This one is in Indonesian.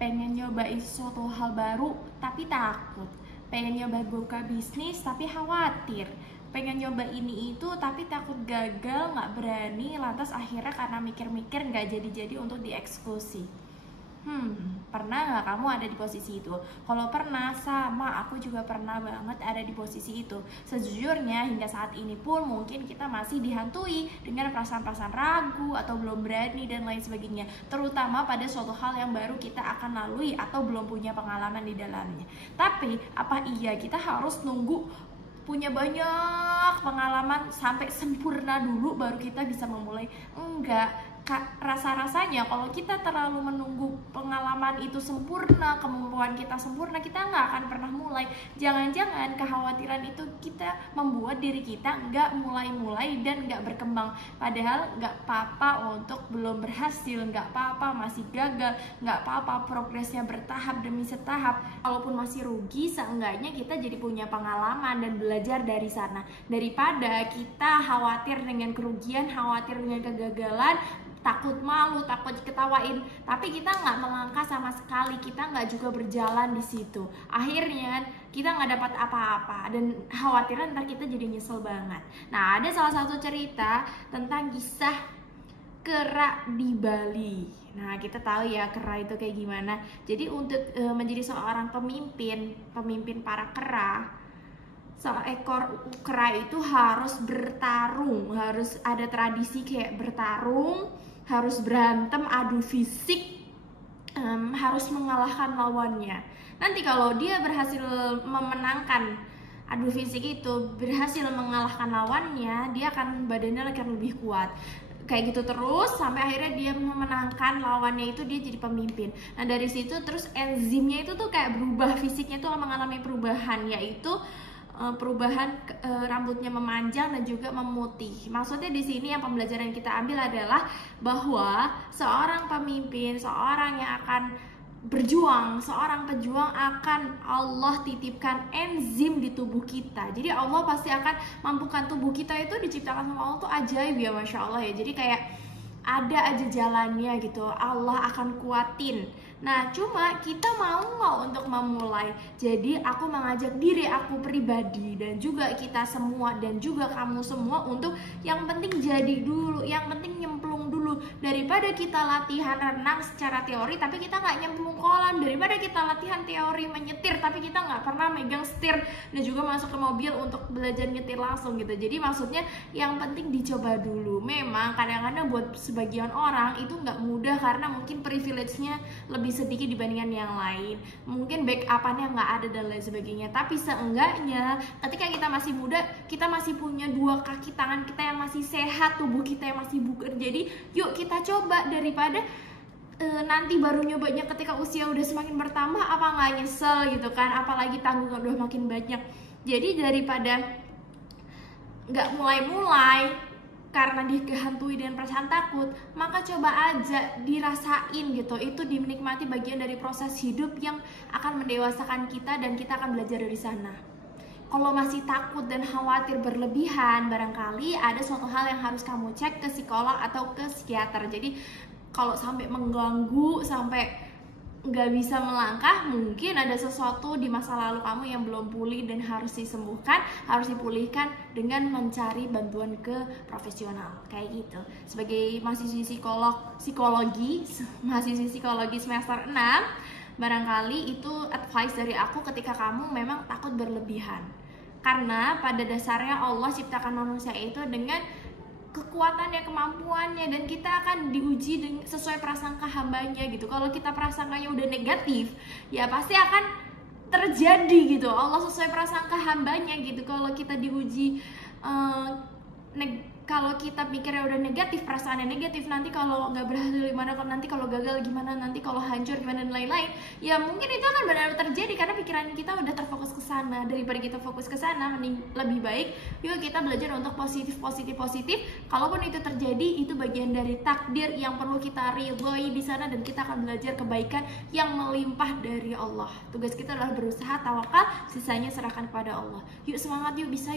pengen nyobain suatu hal baru tapi takut, pengen nyoba buka bisnis tapi khawatir, pengen nyoba ini itu tapi takut gagal, nggak berani, lantas akhirnya karena mikir-mikir nggak jadi-jadi untuk dieksekusi. Pernah nggak kamu ada di posisi itu? Kalau pernah, sama aku juga pernah banget ada di posisi itu. Sejujurnya hingga saat ini pun mungkin kita masih dihantui dengan perasaan-perasaan ragu atau belum berani dan lain sebagainya, terutama pada suatu hal yang baru kita akan lalui atau belum punya pengalaman di dalamnya. Tapi apa iya kita harus nunggu punya banyak pengalaman sampai sempurna dulu baru kita bisa memulai? Enggak. Rasa-rasanya kalau kita terlalu menunggu pengalaman itu sempurna, kemampuan kita sempurna, kita nggak akan pernah mulai. Jangan-jangan kekhawatiran itu kita membuat diri kita nggak mulai-mulai dan nggak berkembang. Padahal nggak apa-apa untuk belum berhasil, nggak apa-apa masih gagal, nggak apa-apa progresnya bertahap demi setahap. Kalaupun masih rugi, seenggaknya kita jadi punya pengalaman dan belajar dari sana, daripada kita khawatir dengan kerugian, khawatir dengan kegagalan, takut malu, takut ketawain, tapi kita nggak melangkah sama sekali, kita nggak juga berjalan di situ. Akhirnya kita nggak dapat apa-apa dan khawatiran ntar kita jadi nyesel banget. Nah, ada salah satu cerita tentang kisah kera di Bali. Nah, kita tahu ya kera itu kayak gimana. Jadi untuk menjadi seorang pemimpin para kera, seekor kera itu harus bertarung, harus ada tradisi kayak bertarung, harus berantem, adu fisik, harus mengalahkan lawannya. Nanti kalau dia berhasil memenangkan adu fisik itu, berhasil mengalahkan lawannya, dia akan badannya akan lebih kuat. Kayak gitu terus sampai akhirnya dia memenangkan lawannya itu, dia jadi pemimpin. Nah, dari situ terus enzimnya itu tuh kayak berubah, fisiknya tuh mengalami perubahan, yaitu perubahan rambutnya memanjang dan juga memutih. Maksudnya di sini yang pembelajaran yang kita ambil adalah bahwa seorang pemimpin, seorang yang akan berjuang, seorang pejuang akan Allah titipkan enzim di tubuh kita. Jadi Allah pasti akan mampukan tubuh kita itu diciptakan sama Allah tuh ajaib ya, Masya Allah ya. Jadi kayak ada aja jalannya gitu, Allah akan kuatin. Nah, cuma kita mau nggak untuk memulai? Jadi aku mengajak diri aku pribadi dan juga kita semua dan juga kamu semua untuk yang penting jadi dulu, yang penting nyemplung dulu. Daripada kita latihan renang secara teori tapi kita nggak nyemplung kolam, daripada kita latihan teori menyetir tapi kita nggak pernah megang setir dan juga masuk ke mobil untuk belajar nyetir langsung gitu. Jadi maksudnya yang penting dicoba dulu. Memang kadang-kadang buat sebagian orang itu nggak mudah karena mungkin privilege-nya lebih sedikit dibandingkan yang lain, mungkin backup-annya nggak ada dan lain sebagainya. Tapi seenggaknya ketika kita masih muda, kita masih punya dua kaki tangan kita yang masih sehat, tubuh kita yang masih bugar. Jadi yuk kita coba, daripada nanti baru nyobanya ketika usia udah semakin bertambah, apa nggak nyesel gitu kan, apalagi tanggungan udah makin banyak. Jadi daripada nggak mulai-mulai karena dihantui dengan perasaan takut, maka coba aja dirasain gitu. Itu dinikmati bagian dari proses hidup yang akan mendewasakan kita dan kita akan belajar dari sana. Kalau masih takut dan khawatir berlebihan, barangkali ada suatu hal yang harus kamu cek ke psikolog atau ke psikiater. Jadi kalau sampai mengganggu, sampai nggak bisa melangkah, mungkin ada sesuatu di masa lalu kamu yang belum pulih dan harus disembuhkan, harus dipulihkan dengan mencari bantuan ke profesional kayak gitu. Sebagai mahasiswi psikologi semester 6, barangkali itu advice dari aku ketika kamu memang takut berlebihan. Karena pada dasarnya Allah ciptakan manusia itu dengan kekuatannya, kemampuannya, dan kita akan diuji sesuai prasangka hambanya gitu. Kalau kita prasangkanya udah negatif, ya pasti akan terjadi gitu. Allah sesuai prasangka hambanya gitu. Kalau kita diuji kalau kita mikirnya udah negatif, perasaannya negatif, nanti kalau nggak berhasil gimana, kalau nanti kalau gagal gimana, nanti kalau hancur gimana dan lain-lain, ya mungkin itu akan benar-benar terjadi karena pikiran kita udah terfokus ke sana. Daripada kita fokus ke sana, mending lebih baik yuk kita belajar untuk positif. Kalaupun itu terjadi, itu bagian dari takdir yang perlu kita ridhoi di sana, dan kita akan belajar kebaikan yang melimpah dari Allah. Tugas kita adalah berusaha, tawakal, sisanya serahkan kepada Allah. Yuk semangat, yuk bisa.